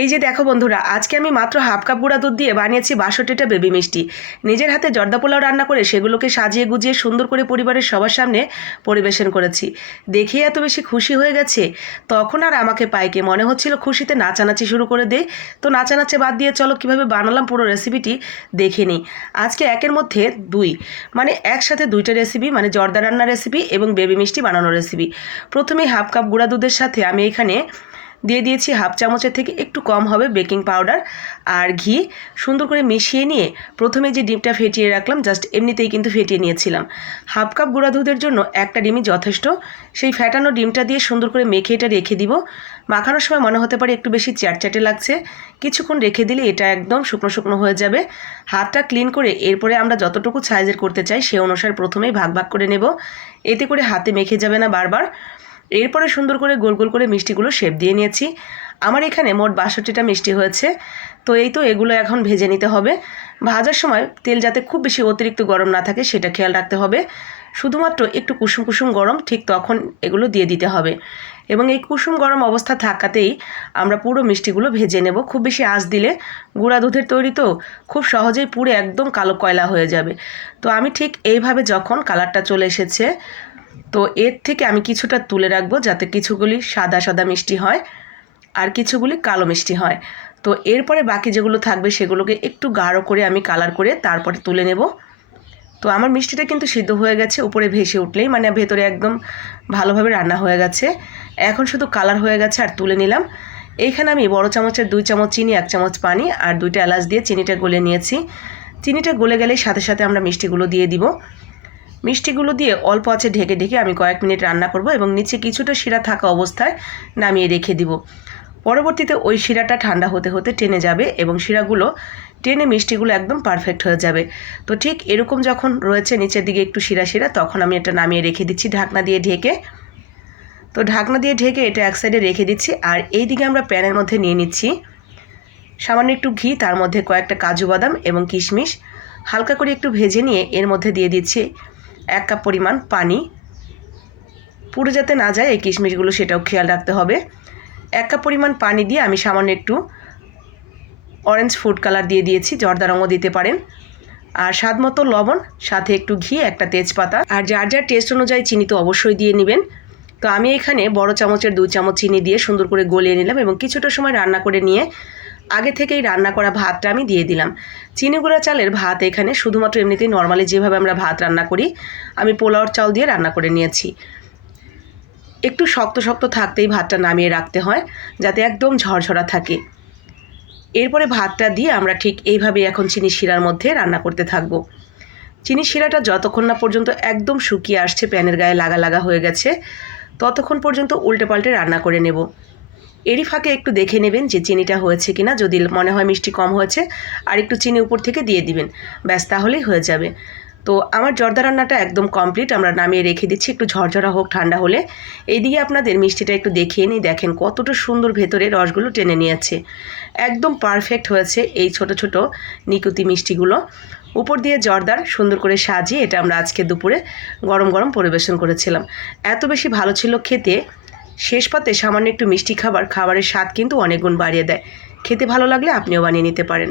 এই যে দেখো বন্ধুরা, আজকে আমি মাত্র হাফ কাপ গুঁড়া দুধ দিয়ে বানিয়েছি বাষট্টিটা বেবি মিষ্টি। নিজের হাতে জর্দা পোলাও রান্না করে সেগুলোকে সাজিয়ে গুজিয়ে সুন্দর করে পরিবারের সবার সামনে পরিবেশন করেছি। দেখে এত বেশি খুশি হয়ে গেছে? তখন আর আমাকে পাইকে। মনে হচ্ছিল খুশিতে নাচানাচি শুরু করে দেই। তো নাচানাচে বাদ দিয়ে চলো কীভাবে বানালাম পুরো রেসিপিটি দেখে নিই। আজকে একের মধ্যে দুই। মানে একসাথে দুইটা রেসিপি মানে জর্দা রান্নার রেসিপি এবং বেবি মিষ্টি বানানোর রেসিপি প্রথমেই হাফ কাপ গুঁড়া দুধের সাথে আমি এখানে দিয়ে দিয়েছি হাফ চামচের থেকে একটু কম হবে বেকিং পাউডার আর ঘি। সুন্দর করে মিশিয়ে নিয়ে প্রথমে যে ডিমটা ফেটিয়ে রাখলাম, জাস্ট এমনিতেই কিন্তু ফেটিয়ে নিয়েছিলাম। হাফ কাপ গুঁড়া দুধের জন্য একটা ডিমই যথেষ্ট। সেই ফ্যাটানো ডিমটা দিয়ে সুন্দর করে মেখে এটা রেখে দিব। মাখানোর সময় মনে হতে পারে একটু বেশি চ্যাটচ্যাটে লাগছে। কিছুক্ষণ রেখে দিলে এটা একদম শুকনো শুকনো হয়ে যাবে। হাতটা ক্লিন করে এরপরে আমরা যতটুকু সাইজের করতে চাই সে অনুসারে প্রথমেই ভাগ ভাগ করে নেব। এতে করে হাতে মেখে যাবে না বারবার। এরপরে সুন্দর করে গোল গোল করে মিষ্টিগুলো শেপ দিয়ে নিয়েছি। আমার এখানে মোট বাষট্টিটা মিষ্টি হয়েছে। তো এই তো এগুলো এখন ভেজে নিতে হবে। ভাজার সময় তেল যাতে খুব বেশি অতিরিক্ত গরম না থাকে সেটা খেয়াল রাখতে হবে। শুধুমাত্র একটু কুসুম কুসুম গরম ঠিক তখন এগুলো দিয়ে দিতে হবে। এবং এই কুসুম গরম অবস্থা থাকাতেই আমরা পুরো মিষ্টিগুলো ভেজে নেব। খুব বেশি আঁচ দিলে গুঁড়া দুধের তৈরি তো খুব সহজেই পুরো একদম কালো কয়লা হয়ে যাবে। তো আমি ঠিক এইভাবে যখন কালারটা চলে এসেছে তো এর থেকে আমি কিছুটা তুলে রাখব যাতে কিছুগুলি সাদা সাদা মিষ্টি হয় আর কিছুগুলি কালো মিষ্টি হয়। তো এরপরে বাকি যেগুলো থাকবে সেগুলোকে একটু গাঢ় করে আমি কালার করে তারপরে তুলে নেব। তো আমার মিষ্টিটা কিন্তু সিদ্ধ হয়ে গেছে, উপরে ভেসে উঠলেই মানে ভেতরে একদম ভালোভাবে রান্না হয়ে গেছে। এখন শুধু কালার হয়ে গেছে আর তুলে নিলাম। এইখানে আমি বড় চামচের দুই চামচ চিনি, এক চামচ পানি আর দুইটা এলাচ দিয়ে চিনিটা গলে নিয়েছি। চিনিটা গলে গেলেই সাথে সাথে আমরা মিষ্টিগুলো দিয়ে দিব। মিষ্টিগুলো দিয়ে অল্প আছে ঢেকে ঢেকে আমি কয়েক মিনিট রান্না করব এবং নিচে কিছুটা শিরা থাকা অবস্থায় নামিয়ে রেখে দিব। পরবর্তীতে ওই শিরাটা ঠান্ডা হতে হতে টেনে যাবে এবং শিরাগুলো টেনে মিষ্টিগুলো একদম পারফেক্ট হয়ে যাবে। তো ঠিক এরকম যখন রয়েছে নিচের দিকে একটু শিরা শিরা, তখন আমি এটা নামিয়ে রেখে দিচ্ছি ঢাকনা দিয়ে ঢেকে। তো ঢাকনা দিয়ে ঢেকে এটা এক সাইডে রেখে দিচ্ছি আর এই দিকে আমরা প্যানের মধ্যে নিয়ে নিচ্ছি সামান্য একটু ঘি, তার মধ্যে কয়েকটা কাজু বাদাম এবং কিশমিশ। হালকা করে একটু ভেজে নিয়ে এর মধ্যে দিয়ে দিচ্ছি এক কাপ পরিমাণ পানি। পুরো যাতে না যায়, এই কিশমিশগুলো সেটাও খেয়াল রাখতে হবে। এক কাপ পরিমাণ পানি দিয়ে আমি সামান্য একটু অরেঞ্জ ফুড কালার দিয়ে দিয়েছি, জর্দা রঙও দিতে পারেন। আর স্বাদ মতো লবণ, সাথে একটু ঘি, একটা তেজপাতা। আর যার যার টেস্ট অনুযায়ী চিনি তো অবশ্যই দিয়ে নেবেন। তো আমি এখানে বড় চামচের দুই চামচ চিনি দিয়ে সুন্দর করে গলিয়ে নিলাম এবং কিছুটা সময় রান্না করে নিয়ে আগে থেকেই রান্না করা ভাতটা আমি দিয়ে দিলাম। চিনি গুঁড়া চালের ভাত এখানে শুধুমাত্র এমনিতেই নর্মালি যেভাবে আমরা ভাত রান্না করি, আমি পোলাওর চাল দিয়ে রান্না করে নিয়েছি। একটু শক্ত শক্ত থাকতেই ভাতটা নামিয়ে রাখতে হয়, যাতে একদম ঝরঝরা থাকে। এরপরে ভাতটা দিয়ে আমরা ঠিক এইভাবে এখন চিনি শিরার মধ্যে রান্না করতে থাকব। চিনি শিরাটা যতক্ষণ না পর্যন্ত একদম শুকিয়ে আসছে, প্যানের গায়ে লাগা লাগা হয়ে গেছে, ততক্ষণ পর্যন্ত উল্টে পাল্টে রান্না করে নেব। এরই ফাঁকে একটু দেখে নেবেন যে চিনিটা হয়েছে কি না যদি মনে হয় মিষ্টি কম হয়েছে, আর একটু চিনি উপর থেকে দিয়ে দিবেন। ব্যাস, তাহলেই হয়ে যাবে। তো আমার জর্দা রান্নাটা একদম কমপ্লিট, আমরা নামিয়ে রেখে দিচ্ছি, একটু ঝরঝরা হোক ঠান্ডা হলে। এইদিকে আপনাদের মিষ্টিটা একটু দেখিয়ে নিই, দেখেন কতটা সুন্দর ভেতরে রসগুলো টেনে নিয়েছে। একদম পারফেক্ট হয়েছে এই ছোট ছোট নিকুতি মিষ্টিগুলো। উপর দিয়ে জর্দার সুন্দর করে সাজিয়ে এটা আমরা আজকে দুপুরে গরম গরম পরিবেশন করেছিলাম। এত বেশি ভালো ছিল খেতে শেষ পাতে সামান্য একটু মিষ্টি খাবার, খাবারের স্বাদ কিন্তু অনেক গুণ বাড়িয়ে দেয়। খেতে ভালো লাগলে আপনিও বানিয়ে নিতে পারেন।